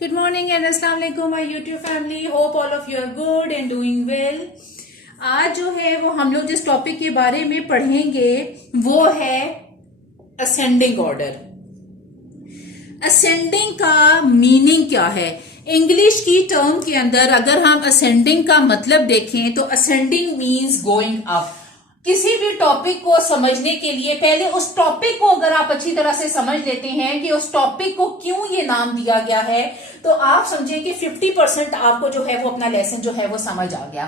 Good morning and अस्सलाम वालेकुम my YouTube family. Hope all of you are good and doing well. आज जो है वो हम लोग जिस टॉपिक के बारे में पढ़ेंगे वो है असेंडिंग ऑर्डर. असेंडिंग का मीनिंग क्या है? इंग्लिश की टर्म के अंदर अगर हम असेंडिंग का मतलब देखें तो असेंडिंग मीन्स गोइंग अप. किसी भी टॉपिक को समझने के लिए पहले उस टॉपिक को अगर आप अच्छी तरह से समझ लेते हैं कि उस टॉपिक को क्यों ये नाम दिया गया है तो आप समझें कि 50% आपको जो है वो अपना लेसन जो है वो समझ आ गया.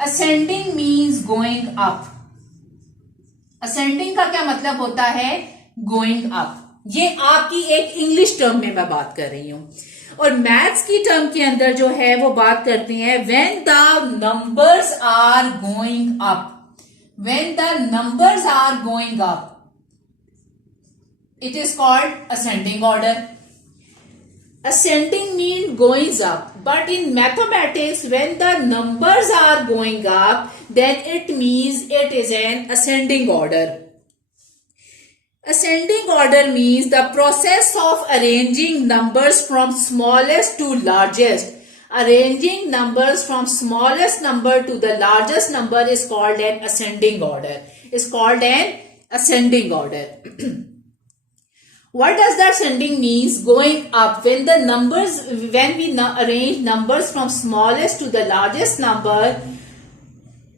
Ascending means going up. Ascending का क्या मतलब होता है? Going up. ये आपकी एक इंग्लिश टर्म में मैं बात कर रही हूं. और मैथ्स की टर्म के अंदर जो है वो बात करते हैं when the numbers are going up. When the numbers are going up, it is called ascending order. Ascending means going up, but in mathematics, when the numbers are going up, then it means it is an ascending order. Ascending order means the process of arranging numbers from smallest to largest. Arranging numbers from smallest number to the largest number is called an ascending order. Is called an ascending order. What does the ascending means? Going up. When the numbers, when we arrange numbers from smallest to the largest number,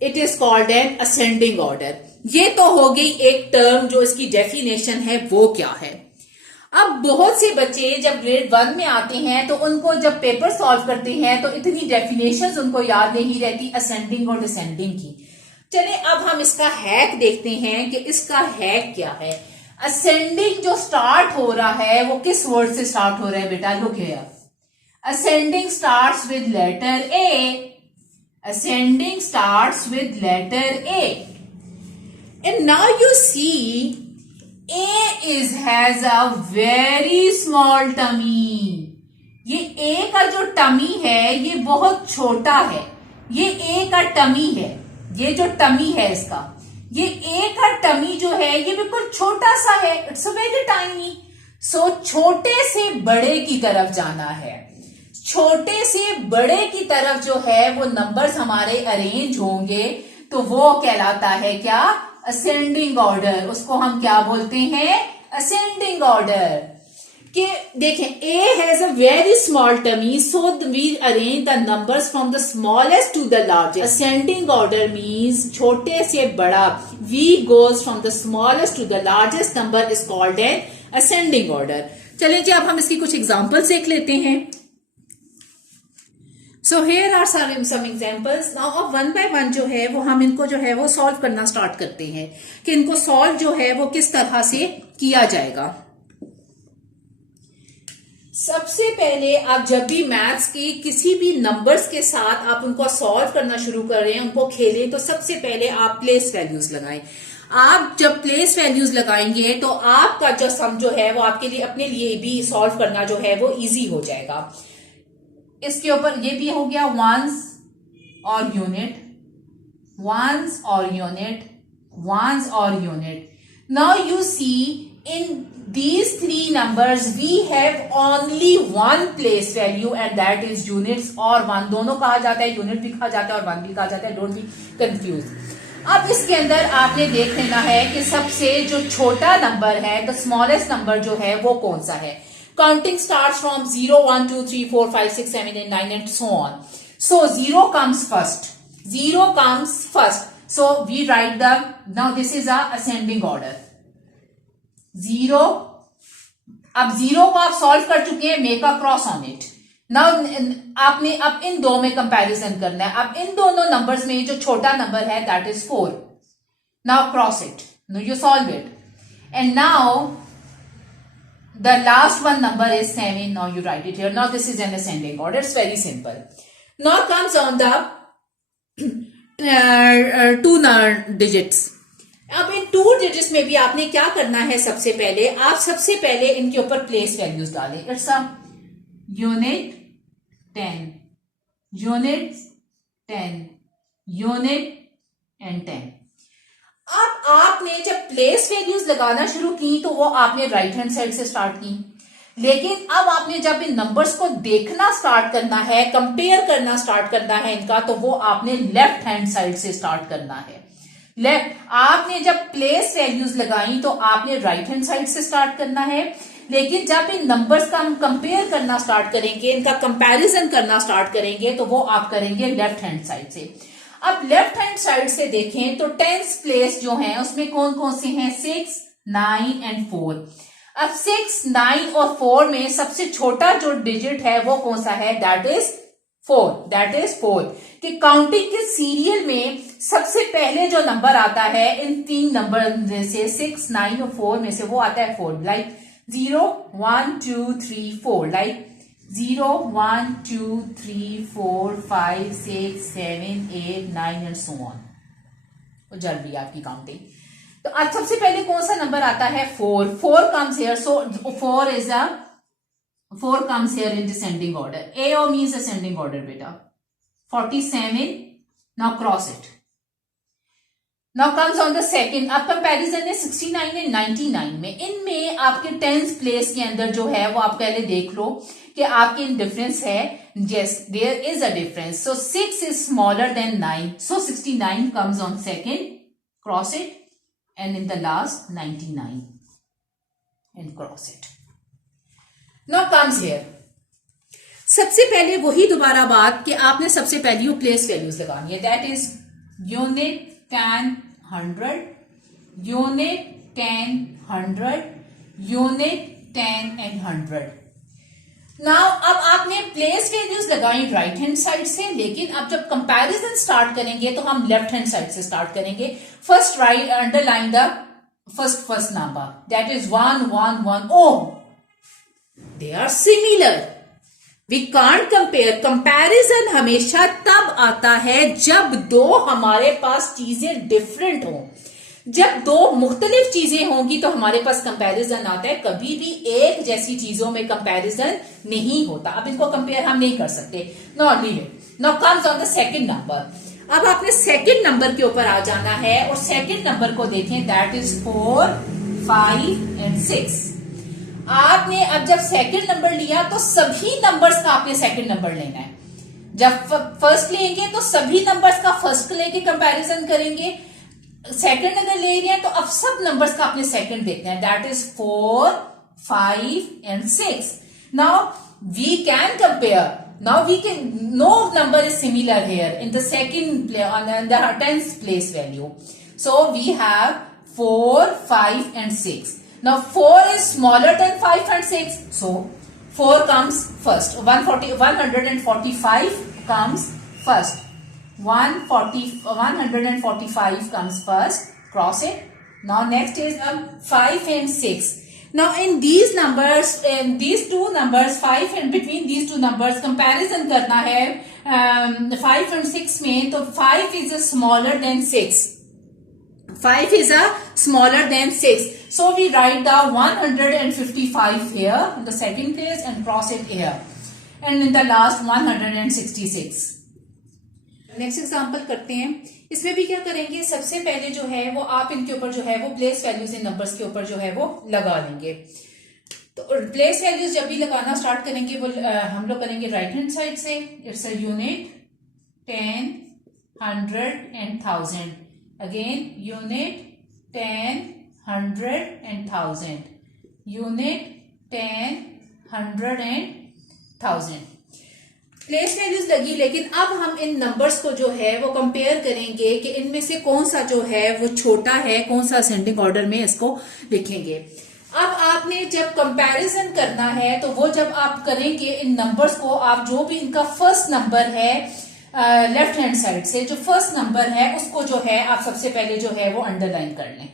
it is called an ascending order. ये तो हो गई एक term जो इसकी definition है वो क्या है. अब बहुत से बच्चे जब ग्रेड 1 में आते हैं तो उनको जब पेपर सॉल्व करते हैं तो इतनी डेफिनेशंस उनको याद नहीं रहती असेंडिंग और डिसेंडिंग की. चलिए अब हम इसका हैक देखते हैं कि इसका हैक क्या है. असेंडिंग जो स्टार्ट हो रहा है वो किस वर्ड से स्टार्ट हो रहा है बेटा? Look here. Ascending starts with letter A. Ascending starts with letter A. And now you see A has a very small tummy. ये A का जो टमी है ये बहुत छोटा है. ये A का टमी है. ये जो टमी है इसका, ये A का टमी जो है ये बिल्कुल छोटा सा है. It's very tiny. सो छोटे से बड़े की तरफ जाना है. छोटे से बड़े की तरफ जो है वो नंबर्स हमारे अरेंज होंगे तो वो कहलाता है क्या? Ascending order. उसको हम क्या बोलते हैं? Ascending order. कि देखें A has a very small tummy so we arrange the numbers from the smallest to the largest. Ascending order means छोटे से बड़ा. V goes from the smallest to the largest number is called an ascending order. चलिए जी अब हम इसकी कुछ examples देख लेते हैं. So here are some examples. Now अब वन बाय वन जो है वो हम इनको जो है वो सॉल्व करना स्टार्ट करते हैं कि इनको सॉल्व जो है वो किस तरह से किया जाएगा. सबसे पहले आप जब भी मैथ्स की किसी भी नंबर्स के साथ आप उनको सॉल्व करना शुरू कर रहे हैं, उनको खेलें, तो सबसे पहले आप प्लेस वैल्यूज लगाएं. आप जब प्लेस वैल्यूज लगाएंगे तो आपका जो सम जो है वो आपके लिए अपने लिए भी सॉल्व करना जो है वो इजी हो जाएगा. इसके ऊपर ये भी हो गया वंस और यूनिट, वंस और यूनिट, वंस और unit. Now you see in these three numbers we have only one place value and that is units or one. दोनों कहा जाता है, यूनिट भी कहा जाता है और वन भी कहा जाता है. Don't be confuse. अब इसके अंदर आपने देख लेना है कि सबसे जो छोटा नंबर है, द स्मॉलेस्ट नंबर जो है वो कौन सा है. Counting starts from 0, 1, 2, 3, 4, 5, 6, 7, 8, 9 and so on. So 0 comes first. 0 comes first. So we write the, now this is a ascending order. 0. अब 0 को आप सॉल्व कर चुके हैं, make a cross on it. Now आपने अब इन दो में कंपैरिजन करना है. अब इन दोनों नंबर्स में जो छोटा नंबर है that is 4. Now cross it. No you solve it. And now the last one number is 7. Now you write it here. Now this is an ascending order. It's very simple. Now comes on the two digits. अब इन 2 digits में भी आपने क्या करना है? सबसे पहले आप सबसे पहले इनके ऊपर प्लेस वैल्यूज डालें. It's a unit 10, unit 10, unit and 10. अब आपने जब प्लेस वैल्यूज लगाना शुरू की तो वो आपने राइट हैंड साइड से स्टार्ट की. लेकिन अब आपने जब इन नंबर्स को देखना स्टार्ट करना है, कंपेयर करना स्टार्ट करना है इनका, तो वो आपने लेफ्ट हैंड साइड से स्टार्ट करना है। लेफ्ट, आपने जब प्लेस वैल्यूज लगाई तो आपने राइट हैंड साइड से स्टार्ट करना है, लेकिन जब इन नंबर्स का हम कंपेयर करना स्टार्ट करेंगे, इनका कंपैरिजन करना स्टार्ट करेंगे, तो वो आप करेंगे लेफ्ट हैंड साइड से। अब लेफ्ट हैंड साइड से देखें तो टेंस प्लेस जो है उसमें कौन कौन से हैं, 6, 9 एंड 4। अब 6, 9 और 4 में सबसे छोटा जो डिजिट है वो कौन सा है, दैट इज 4, दैट इज 4। कि काउंटिंग के सीरियल में सबसे पहले जो नंबर आता है इन तीन नंबर में से, 6, 9 और 4 में से, वो आता है 4। Like 0, 1, 2, 3, 4, like 0, 1, 2, 3, 4, 5, 6, 7, 8, 9 and so on. वो जल रही है आपकी काउंटिंग। तो आज सबसे पहले कौन सा नंबर आता है, 4। 4 comes here, so 4 comes here in descending order. AO means ascending order beta. 47, now cross it. Now comes on the second. अब कंपैरिजन है 69 एंड 99 में। इनमें आपके टेंस प्लेस के अंदर जो है वो आप पहले देख लो कि आपके इन डिफरेंस है। yes, there is a difference. So 6 is smaller than 9. So 69 comes on second. Cross it. And in the last 99 and cross it. Now comes here. सबसे पहले वही दोबारा बात कि आपने सबसे पहले वो प्लेस वैल्यूज लगानी है, that is unit, 10, 100, unit, 10, 100, unit, 10 and 100। Now अब आपने प्लेस वैल्यूज लगाई राइट हैंड साइड से, लेकिन अब जब कंपैरिजन स्टार्ट करेंगे तो हम लेफ्ट हैंड साइड से स्टार्ट करेंगे। First right underline the first number, that is 1, 1, 1। Oh, they are similar, we can't compare. Comparison हमेशा तब आता है जब दो हमारे पास चीजें डिफरेंट हो। जब दो मुख्तलिफ चीजें होंगी तो हमारे पास कंपैरिजन आता है। कभी भी एक जैसी चीजों में कंपैरिजन नहीं होता। अब इनको कंपेयर हम नहीं कर सकते। Not leave it. Now comes on the second number. अब आपने सेकंड नंबर के ऊपर आ जाना है और सेकंड नंबर को देखें, दैट इज 4, 5 एंड 6। आपने अब जब सेकंड नंबर लिया तो सभी नंबर्स का आपने सेकंड नंबर लेना है। जब फर्स्ट लेंगे तो सभी नंबर्स का फर्स्ट लेके कंपैरिजन करेंगे। सेकंड अगर ले रहे हैं तो अब सब नंबर्स का आपने सेकंड देखना है, that is 4, 5 and 6। Now we can compare, now we can, no number is similar here in the second on the 10th place value. So we have 4, 5 and 6. Now 4 is smaller than 5 and 6, so 4 comes first. 145 comes first. 145 comes first. Cross it. Now next is 5 and 6. Now in these numbers, in these two numbers, 5 and between these two numbers, comparison करना है 5 and 6 में, तो 5 is smaller than 6. 5 is smaller than 6. So we write down 155 here in the second place and cross it here. And in the last 166. Next example करते हैं। इसमें भी क्या करेंगे, सबसे पहले जो है वो आप इनके ऊपर जो है वो प्लेस वैल्यूज इन नंबर्स के ऊपर जो है वो लगा लेंगे। तो प्लेस वैल्यूज जब भी लगाना स्टार्ट करेंगे वो हम लोग करेंगे राइट हैंड साइड से। It's a unit, 10, 100 and 1000। Again unit, 10, 100 and 1000, unit, 10, 100 and 1000। Place values लगी, लेकिन अब हम इन नंबर्स को जो है वो कंपेयर करेंगे कि इनमें से कौन सा जो है वो छोटा है, कौन सा असेंडिंग ऑर्डर में इसको लिखेंगे। अब आपने जब कंपैरिजन करना है तो वो जब आप करेंगे इन नंबर्स को, आप जो भी इनका फर्स्ट नंबर है लेफ्ट हैंड साइड से जो फर्स्ट नंबर है उसको जो है आप सबसे पहले जो है वो अंडरलाइन कर लें।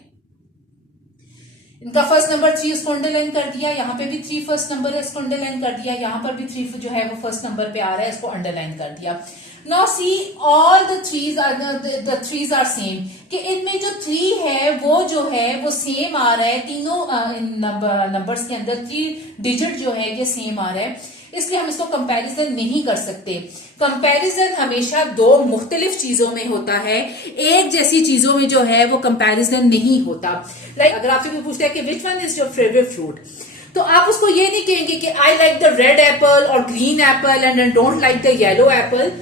इनका फर्स्ट नंबर 3, उसको अंडरलाइन कर दिया। यहाँ पे भी 3 फर्स्ट नंबर है, इसको अंडरलाइन कर दिया। यहाँ पर भी 3 जो है वो फर्स्ट नंबर पे आ रहा है, इसको अंडरलाइन कर दिया। Now see all the threes are same, कि इनमें जो 3 है वो जो है वो सेम आ रहा है। तीनों नंबर्स के अंदर 3 डिजिट जो है ये सेम आ रहा है, इसलिए हम इसको कंपैरिजन नहीं कर सकते। कंपैरिजन हमेशा दो मुख्तलिफ चीजों में होता है, एक जैसी चीजों में जो है वो कंपैरिजन नहीं होता। लाइक अगर आपसे कोई पूछता है कि which one is your favourite fruit, तो आप उसको ये नहीं कहेंगे कि I like the red apple और green apple and I don't like the yellow apple.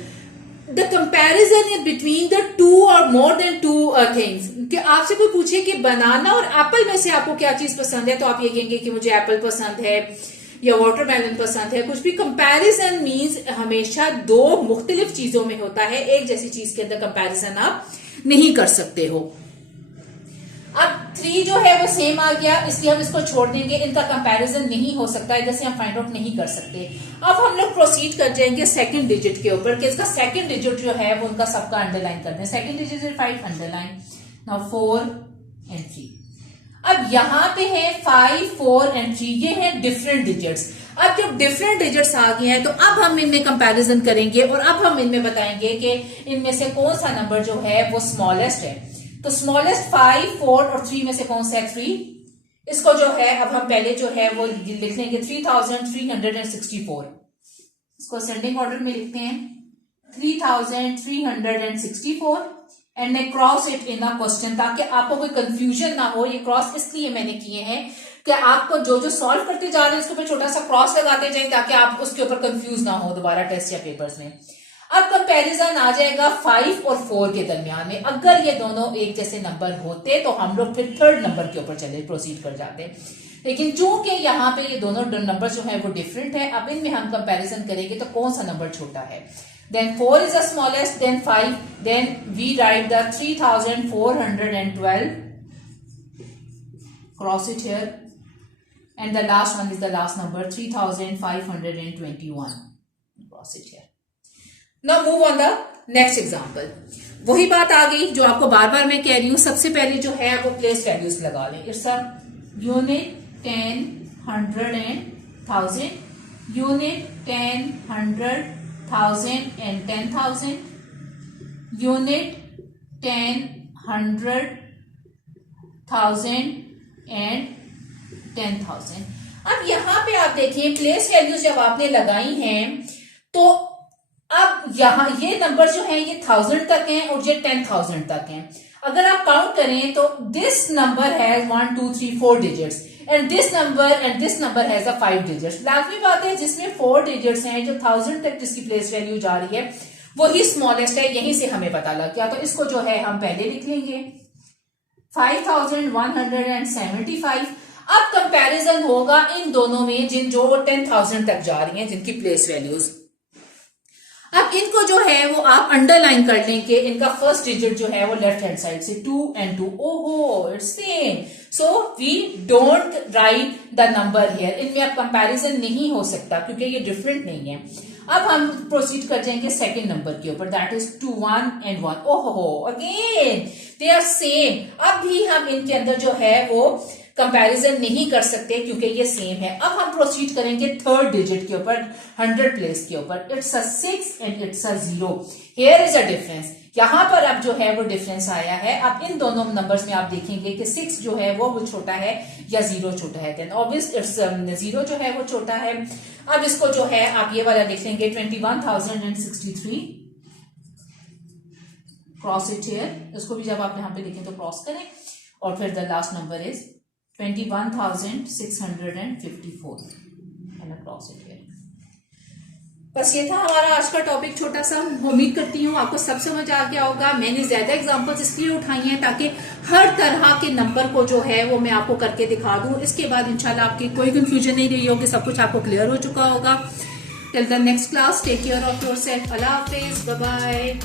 The comparison is between the two और मोर देन टू थिंग्स. कि आपसे कोई पूछे कि बनाना और एप्पल में से आपको क्या चीज पसंद है, तो आप ये कहेंगे कि मुझे एप्पल पसंद है या वाटरमेलन पसंद है. कुछ भी कंपैरिजन मींस हमेशा दो मुख्तलिफ चीजों में होता है, एक जैसी चीज के अंदर कंपैरिजन आप नहीं कर सकते हो. अब 3 जो है वो सेम आ गया, इसलिए हम इसको छोड़ देंगे. इनका कंपैरिजन नहीं हो सकता, इधर से हम फाइंड आउट नहीं कर सकते. अब हम लोग प्रोसीड कर जाएंगे सेकंड डिजिट के ऊपर कि इसका सेकंड डिजिट जो है वो उनका सबका अंडरलाइन कर दें. Second digit is 5 underline. Now 4 and 3. अब यहां पे है 5, 4 एंड 3, ये है डिफरेंट डिजिट्स. अब जब डिफरेंट डिजिट्स आ गए हैं तो अब हम इनमें कंपैरिजन करेंगे और अब हम इनमें बताएंगे कि इनमें से कौन सा नंबर जो है वो स्मॉलेस्ट है. तो स्मॉलेस्ट 5, 4 और 3 में से कौन सा है? 3. इसको जो है अब हम पहले जो है वो लिख लेंगे 3364. इसको असेंडिंग ऑर्डर में लिखते हैं 3364 एंड मैं cross it in a question, ताकि आपको कोई कंफ्यूजन ना हो. ये क्रॉस इसलिए मैंने किए हैं कि आपको जो जो सॉल्व करते जा रहे हैं उसके ऊपर छोटा सा क्रॉस लगाते जाएं ताकि आप उसके ऊपर कंफ्यूज ना हो दोबारा टेस्ट या पेपर्स में. अब कंपैरिजन आ जाएगा 5 और 4 के दरमियान में. अगर ये दोनों एक जैसे नंबर होते तो हम लोग फिर थर्ड नंबर के ऊपर चले प्रोसीड कर जाते. लेकिन चूंकि यहाँ पे ये दोनों नंबर जो है वो डिफरेंट है, अब इनमें हम कंपैरिजन करेंगे तो कौन सा नंबर छोटा है. Then 4 is the smallest, then 5, then we write the 3412, cross it here, and the last one is the last number 3521, cross it here. Now move on the next example. वही बात आ गई जो आपको बार बार मैं कह रही हूं. सबसे पहले जो है वो प्लेस वैल्यूज लगा लें. It's a unit, 10, 100 and 1000, unit, 10, 100, 1000 and 10,000, unit, 10, 100, 1000 and 10,000. अब यहां पे आप देखिए प्लेस वैल्यूज जब आपने लगाई हैं तो अब यहां ये नंबर जो है ये 1000 तक हैं और ये 10,000 तक हैं. अगर आप काउंट करें तो this number has 1, 2, 3, 4 digits and this number has a 5 digits. लाजमी बात है जिसमें 4 डिजिट्स हैं, जो 1000 तक जिसकी प्लेस वैल्यू जा रही है वही स्मॉलेस्ट है. यहीं से हमें पता लग गया. तो इसको जो है हम पहले लिख लेंगे 5175. अब कंपैरिजन होगा इन दोनों में जो 10,000 तक जा रही हैं जिनकी प्लेस वैल्यूज. अब इनको जो है वो आप अंडरलाइन कर लेंगे. इनका फर्स्ट डिजिट जो है वो लेफ्ट हैंड साइड से 2 and 2. ओहो, it's same. So we don't write the number here. इनमें अब कंपैरिजन नहीं हो सकता क्योंकि ये डिफरेंट नहीं है. अब हम प्रोसीड कर जाएंगे सेकंड नंबर के ऊपर, दैट इज 2, 1 and 1. ओहो, अगेन दे आर सेम. अब भी हम इनके अंदर जो है वो कंपैरिजन नहीं कर सकते क्योंकि ये सेम है. अब हम प्रोसीड करेंगे थर्ड डिजिट के ऊपर, 100 प्लेस के ऊपर. It's a 6 and it's a 0. Here is a difference. यहां पर अब जो है वो डिफरेंस आया है. अब इन दोनों नंबर्स में आप देखेंगे कि 6 जो है वो छोटा है या 0 छोटा है. देन ऑब्वियस इट्स 0 जो है वो छोटा है. अब इसको जो है आप ये वाला लिख लेंगे 21,063, क्रॉस इट हियर. इसको भी जब आप यहां पे लिखें तो क्रॉस करें और फिर the last number is 21,654 and cross it here. बस ये था हमारा आज का टॉपिक छोटा सा. उम्मीद करती हूँ आपको सब समझ आ गया होगा. मैंने ज्यादा एग्जांपल्स इसलिए उठाई हैं ताकि हर तरह के नंबर को जो है वो मैं आपको करके दिखा दूं. इसके बाद इंशाल्लाह आपकी कोई कंफ्यूजन नहीं रही होगी, सब कुछ आपको क्लियर हो चुका होगा. Till the next class, take care of yourself. अल्लाह हाफिज, बाय बाय.